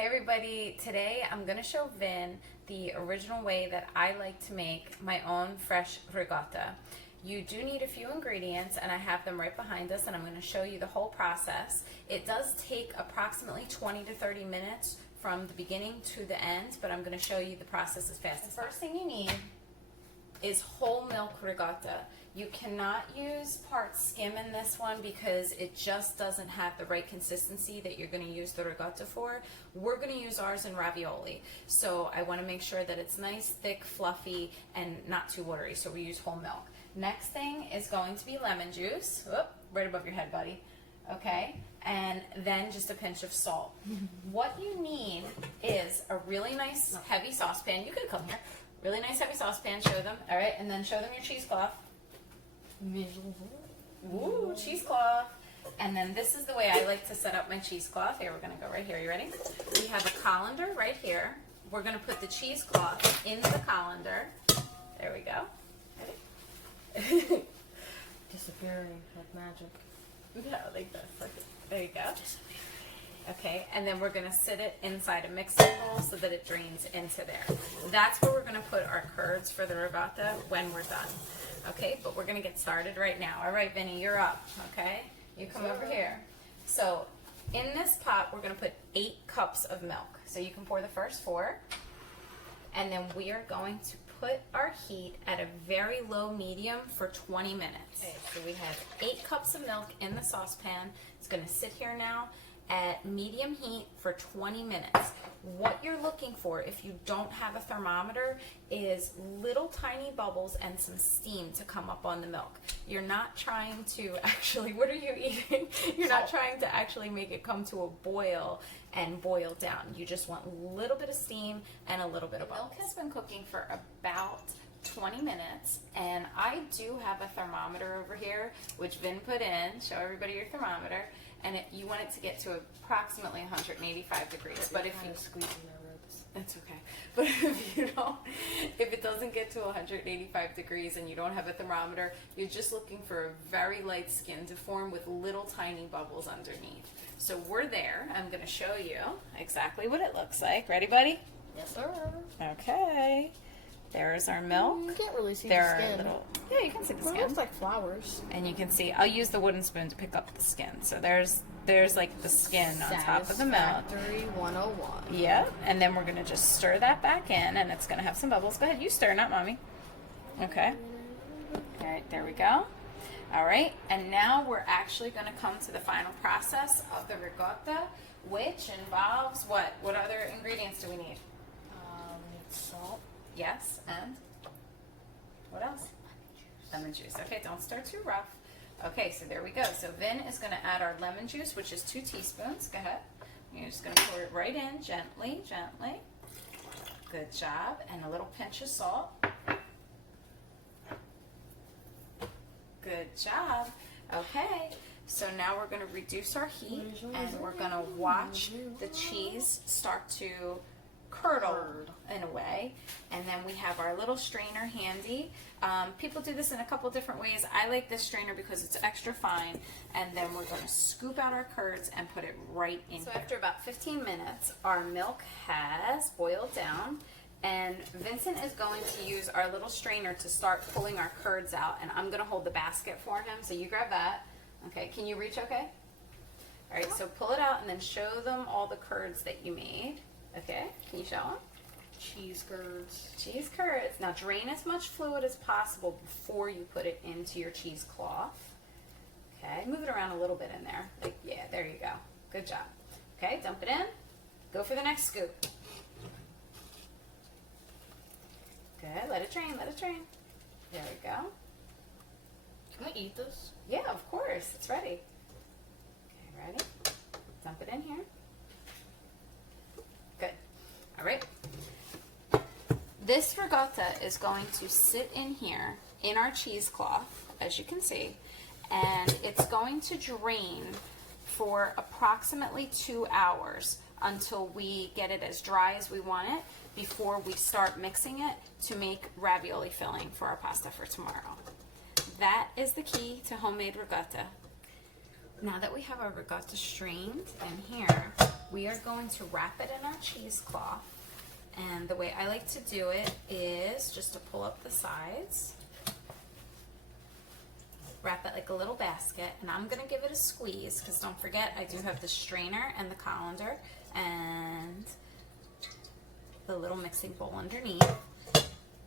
Hey everybody, today I'm going to show Vin the original way that I like to make my own fresh ricotta. You do need a few ingredients and I have them right behind us and I'm going to show you the whole process. It does take approximately 20 to 30 minutes from the beginning to the end, but I'm going to show you the process as fast as possible. The first thing you need is whole milk ricotta. You cannot use part skim in this one because it just doesn't have the right consistency that you're going to use the ricotta for. We're going to use ours in ravioli. So I want to make sure that it's nice, thick, fluffy, and not too watery. So we use whole milk. Next thing is going to be lemon juice. Whoop, right above your head, buddy. Okay, and then just a pinch of salt. What you need is a really nice heavy saucepan. You could come here. Really nice heavy saucepan, show them. All right, and then show them your cheesecloth. Ooh, cheesecloth. And then this is the way I like to set up my cheesecloth. Here, we're going to go right here. You ready? We have a colander right here. We're going to put the cheesecloth in the colander. There we go. Ready? Disappearing like magic. No, like this. There you go. Okay, and then we're going to sit it inside a mixing bowl so that it drains into there. That's where we're going to put our curds for the ricotta when we're done. Okay, but we're going to get started right now. All right, Vinny, you're up. Okay, you come over here. So in this pot, we're going to put 8 cups of milk. So you can pour the first 4. And then we are going to put our heat at a very low medium for 20 minutes. Okay, so we have 8 cups of milk in the saucepan. It's going to sit here now at medium heat for 20 minutes. What you're looking for, if you don't have a thermometer, is little tiny bubbles and some steam to come up on the milk. You're not trying to actually, what are you eating? You're not trying to actually make it come to a boil and boil down. You just want a little bit of steam and a little bit of bubbles. The milk has been cooking for about 20 minutes, and I do have a thermometer over here, which Vin put in. Show everybody your thermometer. And you want it to get to approximately 185 degrees. But if you squeezing their ribs, that's okay. But if it doesn't get to 185 degrees and you don't have a thermometer, you're just looking for a very light skin to form with little tiny bubbles underneath. So we're there. I'm going to show you exactly what it looks like. Ready, buddy? yes sir. Okay. There's our milk. You can't really see There the are skin. yeah, you can see the It skin. looks like flowers. And you can see, I'll use the wooden spoon to pick up the skin. So there's like the skin on top of the milk. Satisfactory 101. Yep, and then we're going to just stir that back in, and it's going to have some bubbles. Go ahead, you stir, not mommy. Okay. All right, there we go. All right, and now we're actually going to come to the final process of the ricotta, which involves what? What other ingredients do we need? Salt. Yes, and what else? Lemon juice. Okay, don't stir too rough. Okay, so there we go. So Vin is going to add our lemon juice, which is 2 teaspoons. Go ahead. You're just going to pour it right in, gently, gently. Good job. And a little pinch of salt. Good job. Okay, so now we're going to reduce our heat, and we're going to watch the cheese start to curdle in a way, and then we have our little strainer handy. People do this in a couple different ways. I like this strainer because it's extra fine, and then we're going to scoop out our curds and put it right in. So after about 15 minutes, our milk has boiled down, and Vincent is going to use our little strainer to start pulling our curds out, and I'm going to hold the basket for him, so you grab that. Okay, can you reach okay? All right, so pull it out and then show them all the curds that you made. Okay, can you show them? Cheese curds. Cheese curds. Now drain as much fluid as possible before you put it into your cheesecloth. Okay, move it around a little bit in there. Like, yeah, there you go. Good job. Okay, dump it in. Go for the next scoop. Good, let it drain, let it drain. There we go. Can I eat this? Yeah, of course, it's ready. Okay, ready? Dump it in here. Good. All right. This ricotta is going to sit in here in our cheesecloth, as you can see, and it's going to drain for approximately 2 hours until we get it as dry as we want it before we start mixing it to make ravioli filling for our pasta for tomorrow. That is the key to homemade ricotta. Now that we have our ricotta strained in here, we are going to wrap it in our cheesecloth. And the way I like to do it is just to pull up the sides, wrap it like a little basket, and I'm gonna give it a squeeze because don't forget I do have the strainer and the colander and the little mixing bowl underneath.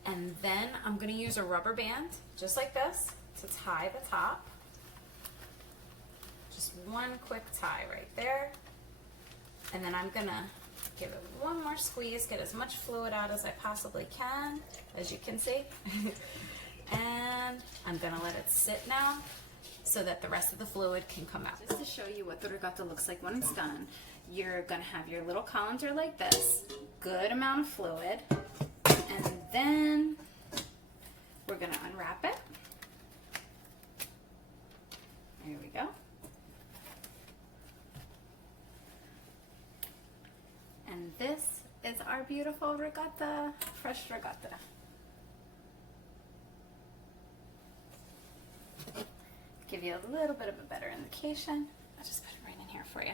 And then I'm gonna use a rubber band just like this to tie the top. Just one quick tie right there. And then I'm gonna give it one more squeeze, get as much fluid out as I possibly can, as you can see. And I'm gonna let it sit now so that the rest of the fluid can come out. Just to show you what the ricotta looks like when it's done, you're gonna have your little colander like this, good amount of fluid, and then we're gonna unwrap it. There we go. And this is our beautiful ricotta, fresh ricotta. Give you a little bit of a better indication. I'll just put it right in here for you.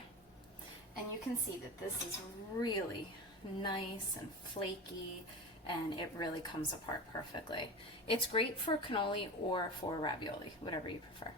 And you can see that this is really nice and flaky, and it really comes apart perfectly. It's great for cannoli or for ravioli, whatever you prefer.